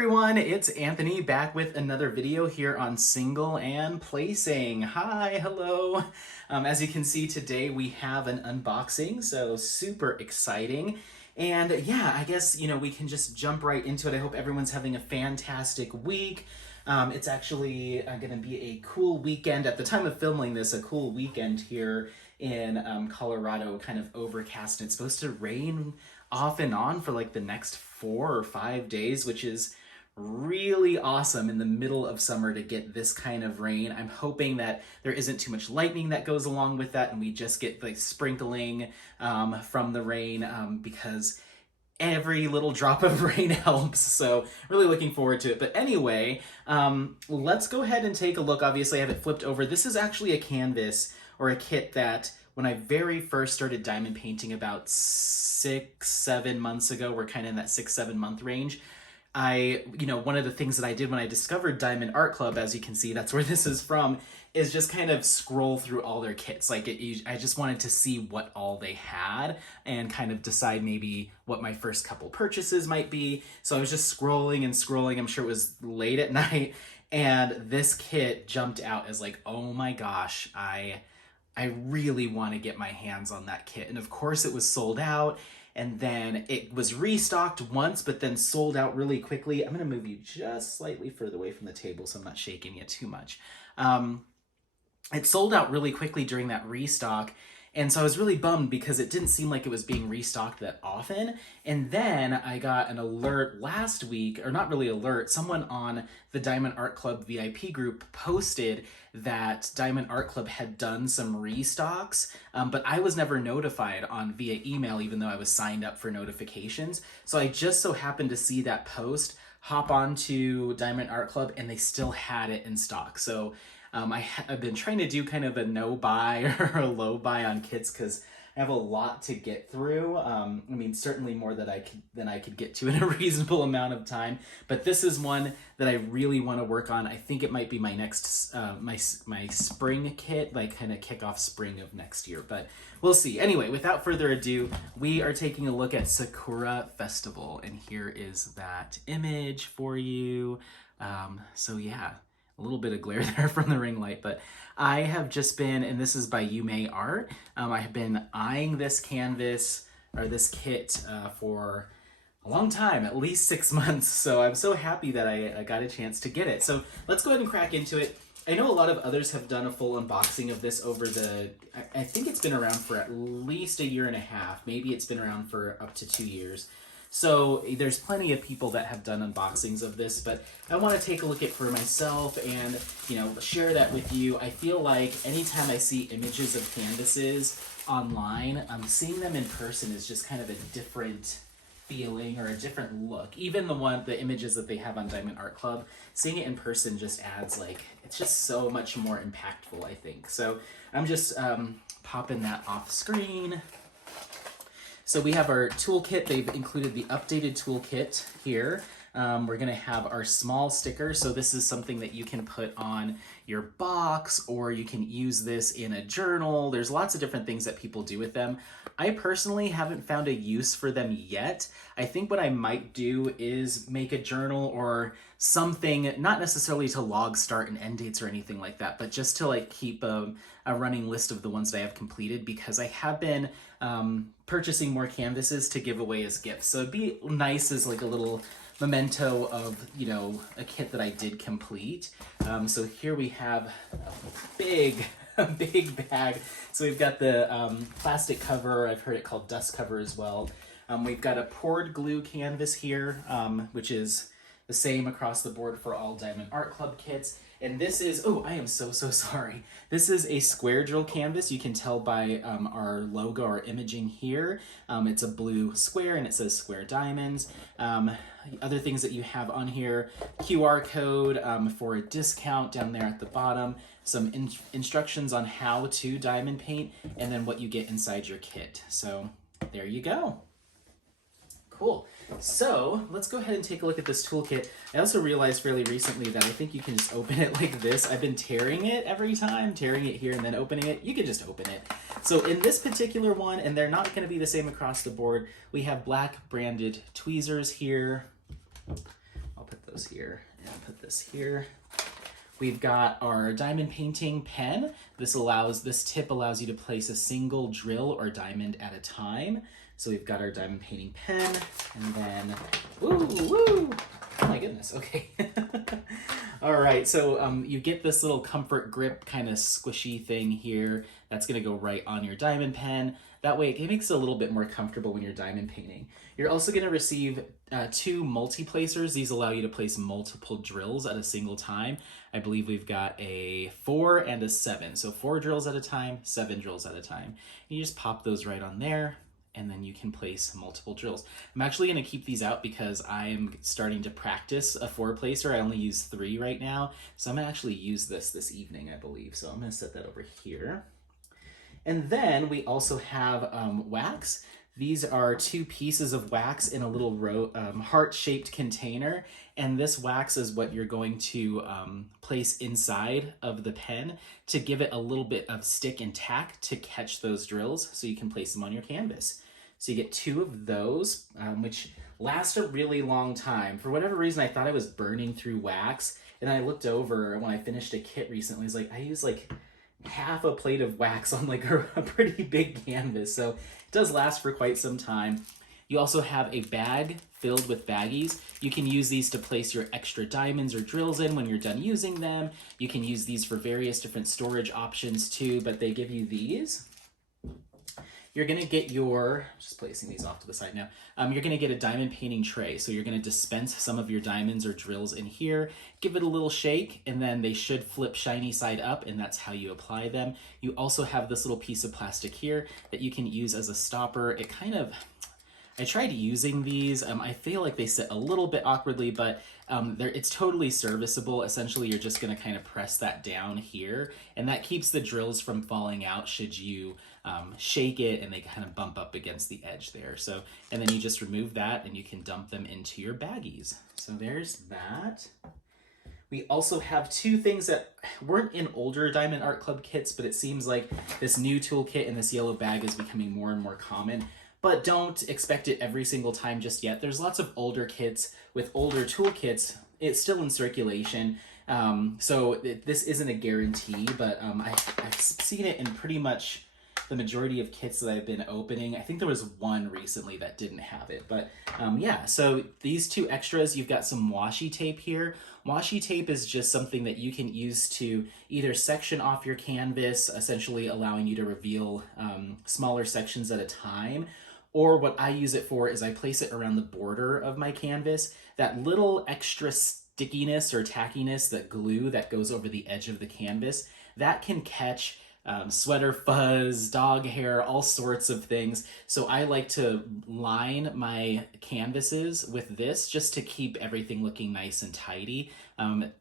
everyone, it's Anthony back with another video here on Single and Placing. Hi, hello. As you can see today we have an unboxing, so super exciting. And yeah, I guess, we can just jump right into it. I hope everyone's having a fantastic week. It's actually going to be a cool weekend. At the time of filming this, a cool weekend here in Colorado, kind of overcast. And it's supposed to rain off and on for like the next 4 or 5 days, which is really awesome in the middle of summer to get this kind of rain. I'm hoping that there isn't too much lightning that goes along with that and we just get like sprinkling from the rain because every little drop of rain helps. So really looking forward to it. But anyway, let's go ahead and take a look. Obviously I have it flipped over. This is actually a canvas or a kit that when I very first started diamond painting about 6-7 months ago, we're kind of in that 6-7 month range. One of the things that I did when I discovered Diamond Art Club, as you can see, that's where this is from, is just kind of scroll through all their kits. I just wanted to see what all they had and kind of decide maybe what my first couple purchases might be. So I was just scrolling and scrolling. I'm sure it was late at night. And this kit jumped out as like, oh my gosh, I really want to get my hands on that kit. And of course it was sold out. And then it was restocked once, but then sold out really quickly. I'm going to move you just slightly further away from the table so I'm not shaking you too much. It sold out really quickly during that restock. And so I was really bummed because it didn't seem like it was being restocked that often. And then I got an alert last week, or not really alert, someone on the Diamond Art Club VIP group posted that Diamond Art Club had done some restocks, but I was never notified via email, even though I was signed up for notifications. So I just so happened to see that post, hop onto Diamond Art Club, and they still had it in stock. So I've been trying to do kind of a no buy or a low buy on kits because I have a lot to get through. Certainly more than I could get to in a reasonable amount of time. But this is one that I really want to work on. I think it might be my next my spring kit, like kind of kick off spring of next year. But we'll see. Anyway, without further ado, we are taking a look at Sakura Festival, and here is that image for you. So yeah. A little bit of glare there from the ring light, but I have just been, and this is by Yume Art, I have been eyeing this canvas or this kit for a long time, at least 6 months. So I'm so happy that I got a chance to get it. So let's go ahead and crack into it. I know a lot of others have done a full unboxing of this over I think it's been around for at least 1.5 years. Maybe it's been around for up to 2 years. So there's plenty of people that have done unboxings of this, but I want to take a look at it for myself and, share that with you. I feel like anytime I see images of canvases online, seeing them in person is just kind of a different feeling or a different look. Even the images that they have on Diamond Art Club, seeing it in person just adds it's just so much more impactful, I think. So I'm just popping that off screen. So we have our toolkit. They've included the updated toolkit here. We're gonna have our small sticker. So this is something that you can put on your box, or you can use this in a journal. There's lots of different things that people do with them. I personally haven't found a use for them yet. I think what I might do is make a journal or something, not necessarily to log start and end dates or anything like that, but just to keep a running list of the ones that I have completed, because I have been purchasing more canvases to give away as gifts. So it'd be nice as a little memento of, a kit that I did complete. So here we have a big bag. So we've got the plastic cover. I've heard it called dust cover as well. We've got a poured glue canvas here, which is the same across the board for all Diamond Art Club kits. And this is, oh, I am so sorry. This is a square drill canvas. You can tell by our logo, our imaging here. It's a blue square and it says Square Diamonds. Other things that you have on here, QR code for a discount down there at the bottom, some instructions on how to diamond paint, and then what you get inside your kit. So there you go. Cool. So let's go ahead and take a look at this toolkit. I also realized fairly recently that I think you can just open it like this. I've been tearing it every time, tearing it here and then opening it. You can just open it. So in this particular one, and they're not going to be the same across the board, we have black branded tweezers here. I'll put those goes here. And put this here. We've got our diamond painting pen. This tip allows you to place a single drill or diamond at a time. So we've got our diamond painting pen, and then, woo! Oh my goodness, okay. All right, so you get this little comfort grip kind of squishy thing here. That's gonna go right on your diamond pen. That way it makes it a little bit more comfortable when you're diamond painting. You're also gonna receive 2 multi-placers. These allow you to place multiple drills at a single time. I believe we've got a 4 and a 7. So 4 drills at a time, 7 drills at a time. And you just pop those right on there, and then you can place multiple drills. I'm actually gonna keep these out because I'm starting to practice a 4-placer. I only use 3 right now. So I'm gonna actually use this evening, I believe. So I'm gonna set that over here. And then we also have wax. These are 2 pieces of wax in a little heart-shaped container. And this wax is what you're going to place inside of the pen to give it a little bit of stick and tack to catch those drills so you can place them on your canvas. So you get 2 of those, which last a really long time. For whatever reason, I thought I was burning through wax. And I looked over when I finished a kit recently. It's like, I used like half a plate of wax on like a pretty big canvas. So it does last for quite some time. You also have a bag filled with baggies. You can use these to place your extra diamonds or drills in when you're done using them. You can use these for various different storage options too, but they give you these. You're gonna get just placing these off to the side now. You're gonna get a diamond painting tray. So you're gonna dispense some of your diamonds or drills in here, give it a little shake, and then they should flip shiny side up, and that's how you apply them. You also have this little piece of plastic here that you can use as a stopper. I tried using these. I feel like they sit a little bit awkwardly, but it's totally serviceable. Essentially, you're just gonna kind of press that down here, and that keeps the drills from falling out should you shake it and they kind of bump up against the edge there. So, and then you just remove that and you can dump them into your baggies. So there's that. We also have 2 things that weren't in older Diamond Art Club kits, but it seems like this new toolkit and this yellow bag is becoming more and more common. But don't expect it every single time just yet. There's lots of older kits with older toolkits. It's still in circulation. This isn't a guarantee, but I've seen it in pretty much the majority of kits that I've been opening. I think there was one recently that didn't have it, but yeah, so these 2 extras, you've got some washi tape here. Washi tape is just something that you can use to either section off your canvas, essentially allowing you to reveal smaller sections at a time, or what I use it for is I place it around the border of my canvas. That little extra stickiness or tackiness, that glue that goes over the edge of the canvas, that can catch sweater fuzz, dog hair, all sorts of things. So I like to line my canvases with this just to keep everything looking nice and tidy.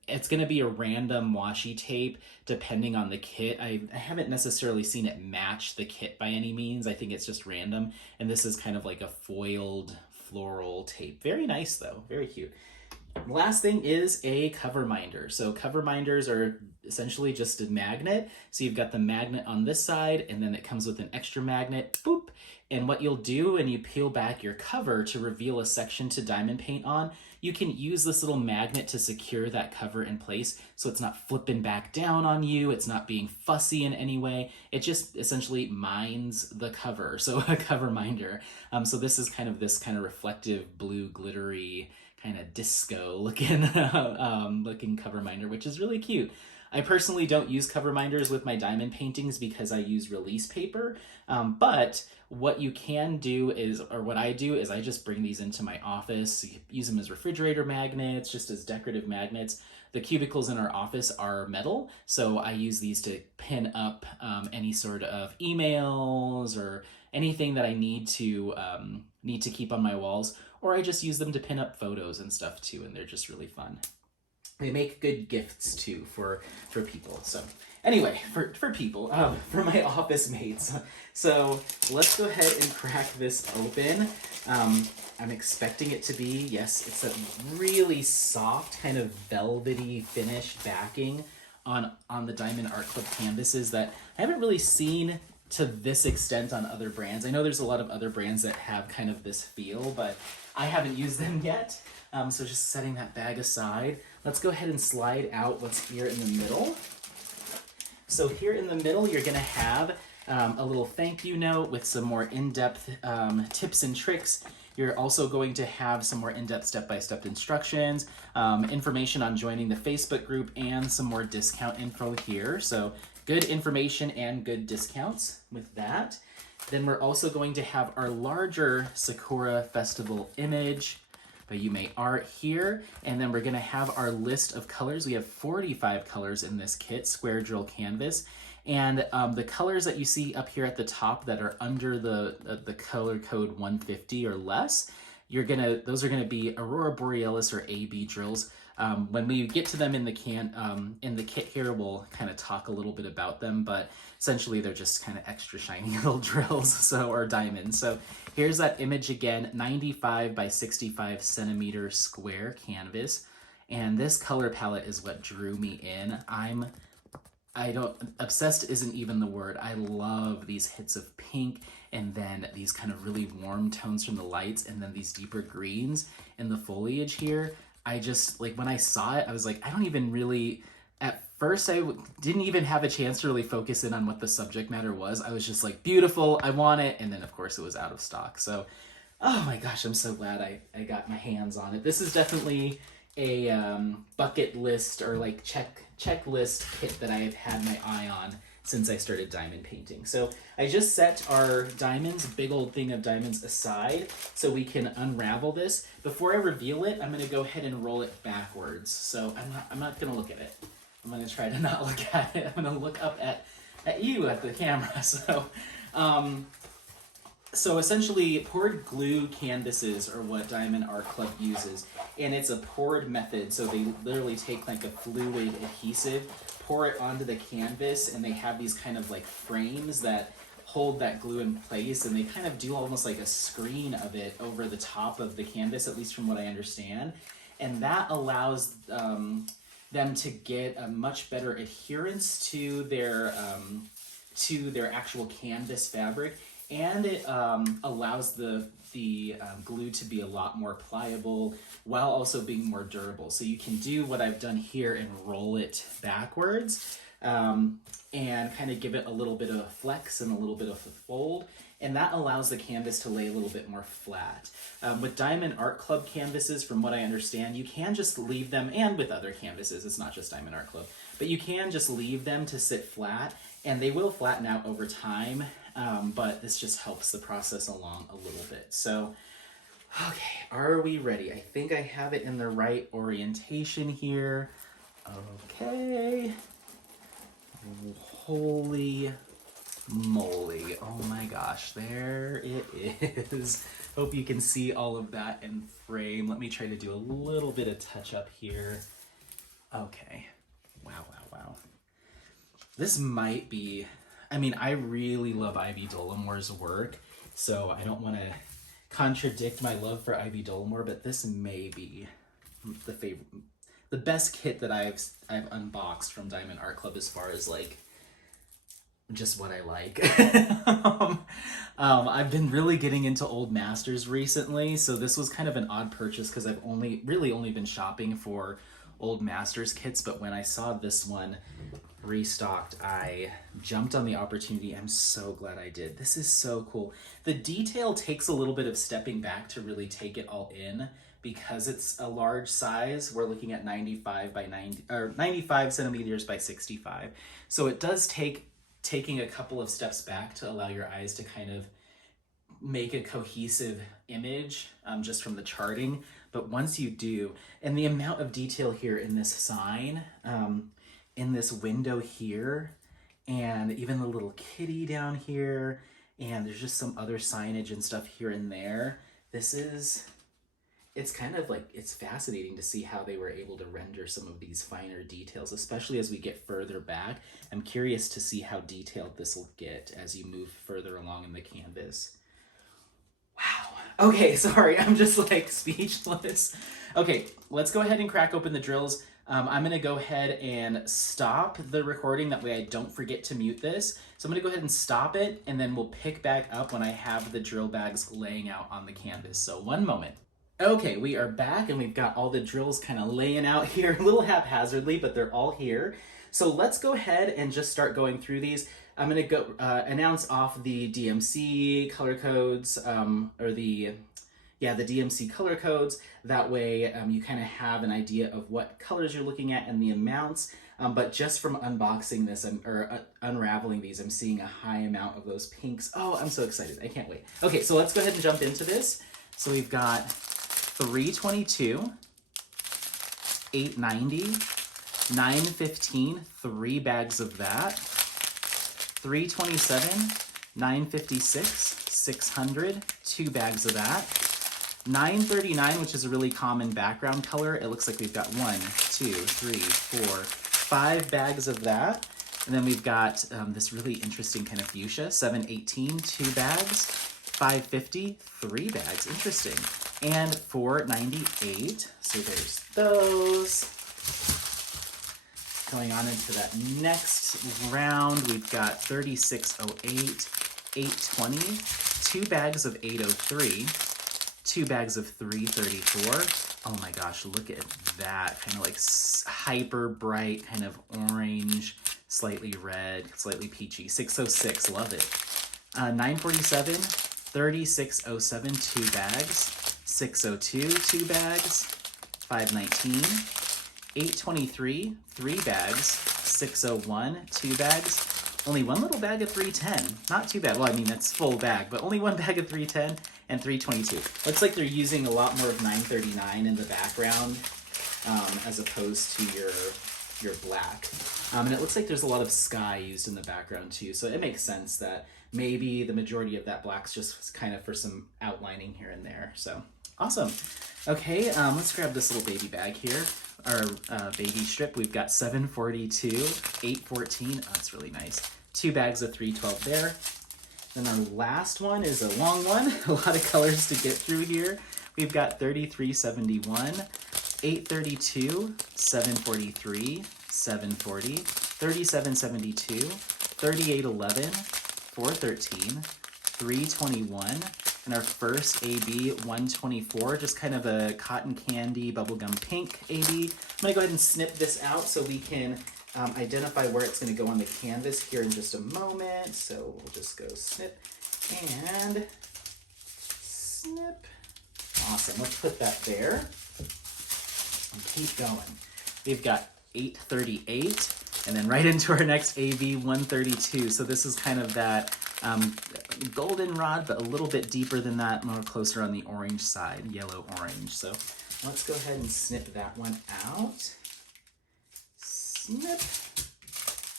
It's going to be a random washi tape depending on the kit. I haven't necessarily seen it match the kit by any means. I think it's just random. And this is kind of like a foiled floral tape. Very nice though, very cute. The last thing is a cover minder. So cover minders are essentially just a magnet. So you've got the magnet on this side, and then it comes with an extra magnet, boop. And what you'll do when you peel back your cover to reveal a section to diamond paint on, you can use this little magnet to secure that cover in place so it's not flipping back down on you, it's not being fussy in any way. It just essentially minds the cover, so a cover minder. So this is kind of reflective blue glittery kind of disco looking looking cover minder, which is really cute. I personally don't use cover minders with my diamond paintings because I use release paper, but what you can do is, or what I do is I just bring these into my office, use them as refrigerator magnets, just as decorative magnets. The cubicles in our office are metal, so I use these to pin up any sort of emails or anything that I need to keep on my walls, or I just use them to pin up photos and stuff too, and they're just really fun. They make good gifts too for people. So anyway, for people, for my office mates. So let's go ahead and crack this open. I'm expecting it to be, yes, it's a really soft kind of velvety finished backing on the Diamond Art Club canvases that I haven't really seen to this extent on other brands. I know there's a lot of other brands that have kind of this feel, but I haven't used them yet. So just setting that bag aside, let's go ahead and slide out what's here in the middle. So here in the middle, you're gonna have a little thank you note with some more in-depth tips and tricks. You're also going to have some more in-depth step-by-step instructions, information on joining the Facebook group, and some more discount info here. So good information and good discounts with that. Then we're also going to have our larger Sakura Festival image by Yume Art here. And then we're gonna have our list of colors. We have 45 colors in this kit, square drill canvas. And the colors that you see up here at the top that are under the color code 150 or less, those are gonna be Aurora Borealis or AB drills. When we get to them in the kit here, we'll kind of talk a little bit about them, but essentially they're just kind of extra shiny little drills, or diamonds. So here's that image again, 95 by 65 centimeter square canvas. And this color palette is what drew me in. Obsessed isn't even the word. I love these hits of pink and then these kind of really warm tones from the lights and then these deeper greens in the foliage here. I just, like, when I saw it, I was like, I don't even really, at first I didn't even have a chance to really focus in on what the subject matter was. I was just like, beautiful, I want it. And then of course it was out of stock. So, oh my gosh, I'm so glad I got my hands on it. This is definitely a bucket list or like checklist kit that I have had my eye on since I started diamond painting. So I just set our diamonds, big old thing of diamonds, aside so we can unravel this. Before I reveal it, I'm gonna go ahead and roll it backwards. So I'm not gonna look at it. I'm gonna try to not look at it. I'm gonna look up at you at the camera. So essentially, poured glue canvases are what Diamond Art Club uses, and it's a poured method. So they literally take like a fluid adhesive, pour it onto the canvas, and they have these kind of like frames that hold that glue in place, and they kind of do almost like a screen of it over the top of the canvas, at least from what I understand. And that allows them to get a much better adherence to their actual canvas fabric. And it allows the glue to be a lot more pliable while also being more durable. So you can do what I've done here and roll it backwards and kind of give it a little bit of flex and a little bit of a fold. And that allows the canvas to lay a little bit more flat. With Diamond Art Club canvases, from what I understand, you can just leave them, and with other canvases, it's not just Diamond Art Club, but you can just leave them to sit flat, and they will flatten out over time. But this just helps the process along a little bit. So, okay, are we ready? I think I have it in the right orientation here. Okay. Holy moly. Oh my gosh, there it is. Hope you can see all of that in frame. Let me try to do a little bit of touch up here. Okay. Wow. This might be, I mean, I really love Ivy Dolomore's work, so I don't want to contradict my love for Ivy Dolomore, but this may be the best kit that I've unboxed from Diamond Art Club as far as like just what I like. I've been really getting into old masters recently, so this was kind of an odd purchase because I've really only been shopping for old masters kits, but when I saw this one restocked, I jumped on the opportunity. I'm so glad I did. This is so cool. The detail takes a little bit of stepping back to really take it all in because it's a large size. We're looking at 95 centimeters by 65. So it does take taking a couple of steps back to allow your eyes to kind of make a cohesive image just from the charting. But once you do, and the amount of detail here in this sign, in this window here, and even the little kitty down here, and there's just some other signage and stuff here and there. It's kind of like, it's fascinating to see how they were able to render some of these finer details, especially as we get further back. I'm curious to see how detailed this will get as you move further along in the canvas. Wow, Okay, sorry, I'm just like speechless. Okay, let's go ahead and crack open the drills. I'm gonna go ahead and stop the recording, that way I don't forget to mute this. So I'm gonna go ahead and stop it, and then we'll pick back up when I have the drill bags laying out on the canvas. So one moment. Okay, we are back and we've got all the drills kind of laying out here a little haphazardly, but they're all here. So let's go ahead and just start going through these. I'm gonna go announce off the DMC color codes, or the DMC color codes. That way you kind of have an idea of what colors you're looking at and the amounts. But just from unboxing this unraveling these, I'm seeing a high amount of those pinks. Oh, I'm so excited. I can't wait. Okay, so let's go ahead and jump into this. So we've got 322, 890, 915, 3 bags of that, 327, 956, 600, 2 bags of that, 939, which is a really common background color. It looks like we've got 1, 2, 3, 4, 5 bags of that. And then we've got this really interesting kind of fuchsia, 718, 2 bags, 550, 3 bags, interesting, and 498, so there's those. Going on into that next round, we've got 3608, 820, 2 bags of 803, 2 bags of 334. Oh my gosh, look at that, kind of like hyper bright, kind of orange, slightly red, slightly peachy. 606, love it. 947, 3607, 2 bags, 602, 2 bags, 519, 823, 3 bags, 601, 2 bags, only 1 little bag of 310. Not too bad. Well, I mean, that's full bag, but only 1 bag of 310 and 322. Looks like they're using a lot more of 939 in the background, as opposed to your black. And it looks like there's a lot of sky used in the background too, so it makes sense that maybe the majority of that black's just kind of for some outlining here and there. So awesome. Okay, let's grab this little baby bag here, our baby strip. We've got 742, 814. Oh, that's really nice. 2 bags of 312 there. Then our last one is a long one. A lot of colors to get through here. We've got 3371, 832, 743, 740, 3772, 3811, 413, 321, and our first AB 124, just kind of a cotton candy bubblegum pink AB. I'm gonna go ahead and snip this out so we can identify where it's gonna go on the canvas here in just a moment. So we'll just go snip and snip. Awesome, let's put that there and keep going. We've got 838, and then right into our next AB 132. So this is kind of that goldenrod, but a little bit deeper than that, more closer on the orange side, yellow-orange. So let's go ahead and snip that one out. Snip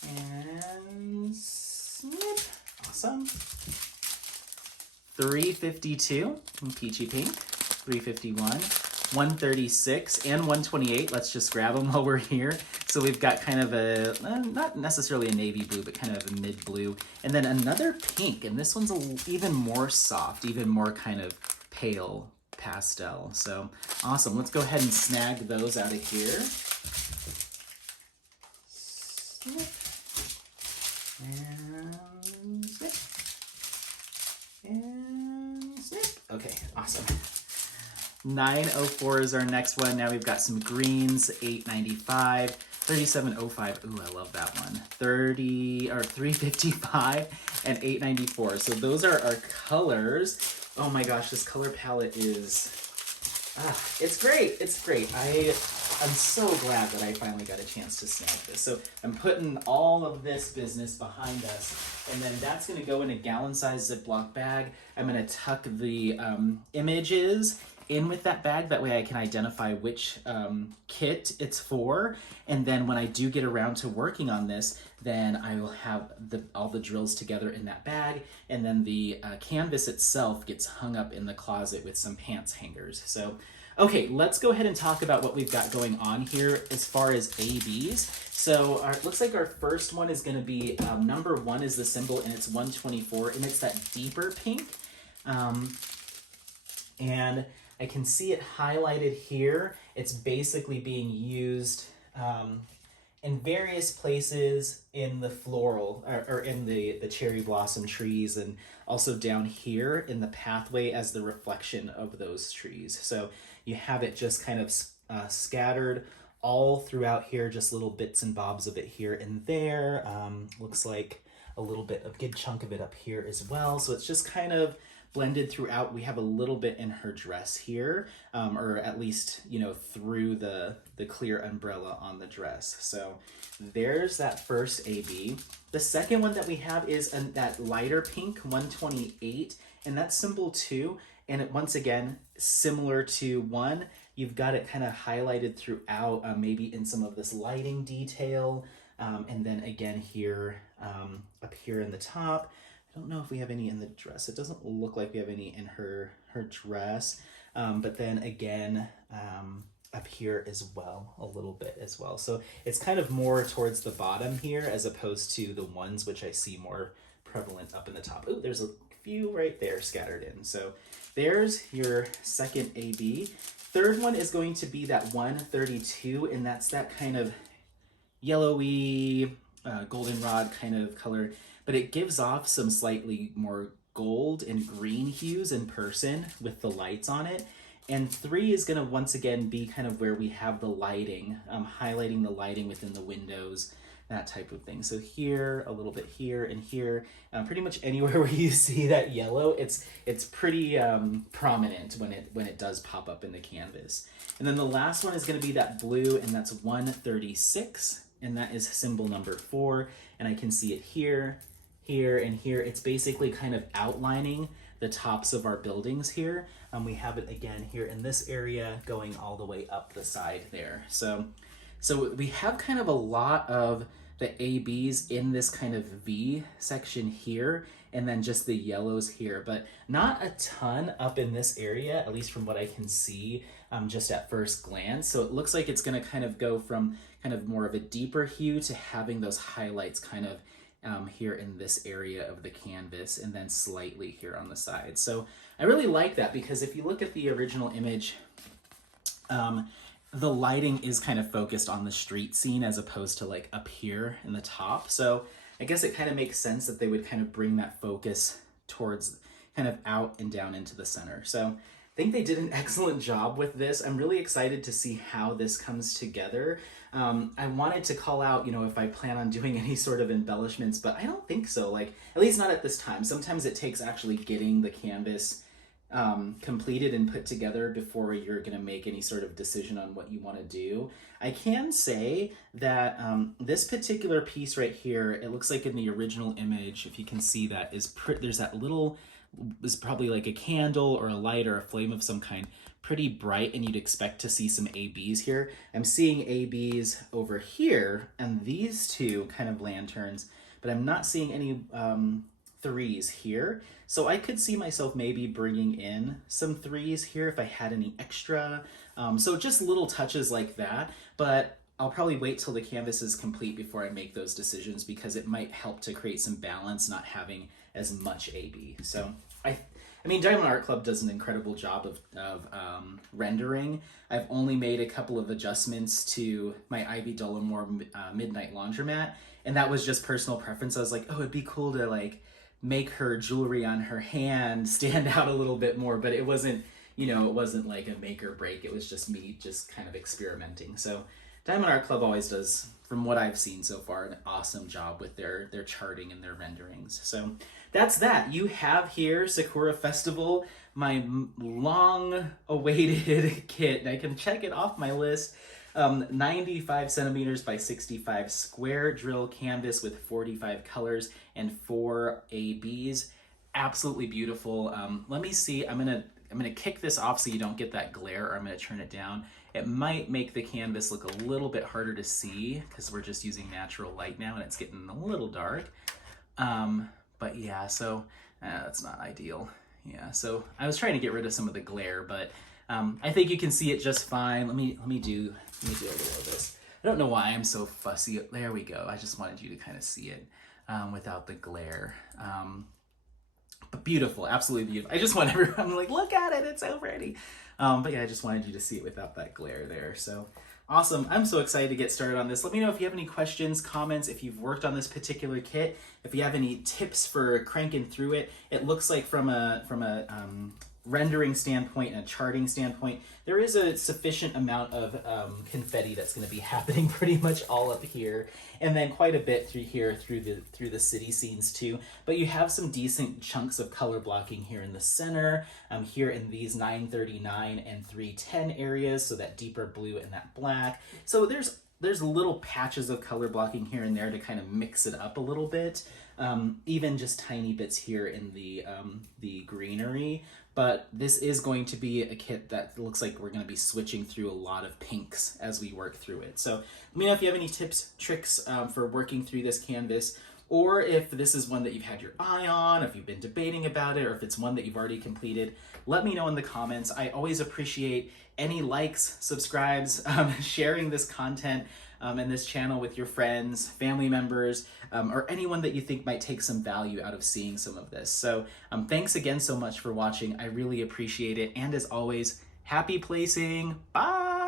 and snip. Awesome. 352, peachy pink. 351, 136, and 128. Let's just grab them while we're here. So we've got kind of a, not necessarily a navy blue, but kind of a mid blue. And then another pink, and this one's even more soft, even more kind of pale pastel. So awesome. Let's go ahead and snag those out of here. Snip. And snip. And snip. Okay, awesome. 904 is our next one. Now we've got some greens, 895, 3705. Ooh, I love that one. 355 and 894. So those are our colors. Oh my gosh, this color palette is, it's great. It's great. I'm so glad that I finally got a chance to snag this. So I'm putting all of this business behind us, and then that's gonna go in a gallon-sized Ziploc bag. I'm gonna tuck the images in with that bag. That way I can identify which kit it's for. And then when I do get around to working on this, then I will have all the drills together in that bag. And then the canvas itself gets hung up in the closet with some pants hangers. So, okay, let's go ahead and talk about what we've got going on here as far as ABs. So it looks like our first one is gonna be, number 1 is the symbol, and it's 124, and it's that deeper pink. And I can see it highlighted here. It's basically being used in various places in the floral or in the cherry blossom trees, and also down here in the pathway as the reflection of those trees. So you have it just kind of scattered all throughout here, just little bits and bobs of it here and there. Looks like a little bit, a good chunk of it up here as well. So it's just kind of blended throughout. We have a little bit in her dress here, or at least, you know, through the clear umbrella on the dress. So there's that first AB. The second one that we have is that lighter pink 128, and that's symbol 2. And it, once again, similar to 1, you've got it kind of highlighted throughout, maybe in some of this lighting detail. And then again here, up here in the top. I don't know if we have any in the dress. It doesn't look like we have any in her dress. But then again, up here as well, a little bit as well. So it's kind of more towards the bottom here as opposed to the ones which I see more prevalent up in the top. Oh, there's a few right there scattered in. So there's your second AB. Third one is going to be that 132, and that's that kind of yellowy, goldenrod kind of color, but it gives off some slightly more gold and green hues in person with the lights on it. And 3 is going to once again be kind of where we have the lighting, highlighting the lighting within the windows, that type of thing. So here, a little bit here and here, pretty much anywhere where you see that yellow, it's pretty prominent when it does pop up in the canvas. And then the last one is going to be that blue, and that's 136, and that is symbol number 4. And I can see it here, here, and here. It's basically kind of outlining the tops of our buildings here. We have it again here in this area going all the way up the side there. So we have kind of a lot of the ABs in this kind of V section here, and then just the yellows here, but not a ton up in this area, at least from what I can see just at first glance. So it looks like it's gonna kind of go from kind of more of a deeper hue to having those highlights kind of here in this area of the canvas, and then slightly here on the side. So I really like that, because if you look at the original image, the lighting is kind of focused on the street scene as opposed to like up here in the top. So I guess it kind of makes sense that they would kind of bring that focus towards kind of out and down into the center. So I think they did an excellent job with this. I'm really excited to see how this comes together. I wanted to call out, you know, if I plan on doing any sort of embellishments, but I don't think so, like, at least not at this time. Sometimes it takes actually getting the canvas completed and put together before you're going to make any sort of decision on what you want to do. I can say that this particular piece right here, it looks like in the original image, if you can see that, there's that little, is probably like a candle or a light or a flame of some kind, pretty bright, and you'd expect to see some ABs here. I'm seeing ABs over here and these two kind of lanterns, but I'm not seeing any 3s here. So I could see myself maybe bringing in some 3s here if I had any extra. So just little touches like that, but I'll probably wait till the canvas is complete before I make those decisions, because it might help to create some balance not having as much AB. So I mean, Diamond Art Club does an incredible job of rendering. I've only made a couple of adjustments to my Ivy Dollamore Midnight Laundromat, and that was just personal preference. I was like, oh, it'd be cool to like make her jewelry on her hand stand out a little bit more, but it wasn't, you know, it wasn't like a make or break. It was just me just kind of experimenting. So Diamond Art Club always does, from what I've seen so far, an awesome job with their charting and their renderings. So that's that. You have here Sakura Festival, my long-awaited kit. I can check it off my list. 95 centimeters by 65 square drill canvas with 45 colors and 4 ABs. Absolutely beautiful. Let me see. I'm gonna kick this off so you don't get that glare, or I'm gonna turn it down. It might make the canvas look a little bit harder to see because we're just using natural light now and it's getting a little dark. But yeah, so that's not ideal. Yeah, so I was trying to get rid of some of the glare, but I think you can see it just fine. Let me do a little of this. I don't know why I'm so fussy. There we go. I just wanted you to kind of see it without the glare. But beautiful, absolutely beautiful. I just want everyone, I'm like, look at it, it's so pretty. But yeah, I just wanted you to see it without that glare there. So awesome. I'm so excited to get started on this. Let me know if you have any questions, comments, if you've worked on this particular kit, if you have any tips for cranking through it. It looks like from a rendering standpoint and a charting standpoint, there is a sufficient amount of confetti that's going to be happening pretty much all up here, and then quite a bit through here through the city scenes too. But you have some decent chunks of color blocking here in the center, here in these 939 and 310 areas, so that deeper blue and that black. So there's little patches of color blocking here and there to kind of mix it up a little bit. Even just tiny bits here in the greenery. But this is going to be a kit that looks like we're going to be switching through a lot of pinks as we work through it. So let me know if you have any tips, tricks for working through this canvas, or if this is one that you've had your eye on, if you've been debating about it, or if it's one that you've already completed. Let me know in the comments. I always appreciate any likes, subscribes, sharing this content and this channel with your friends, family members, or anyone that you think might take some value out of seeing some of this. So thanks again so much for watching. I really appreciate it. And as always, happy placing. Bye!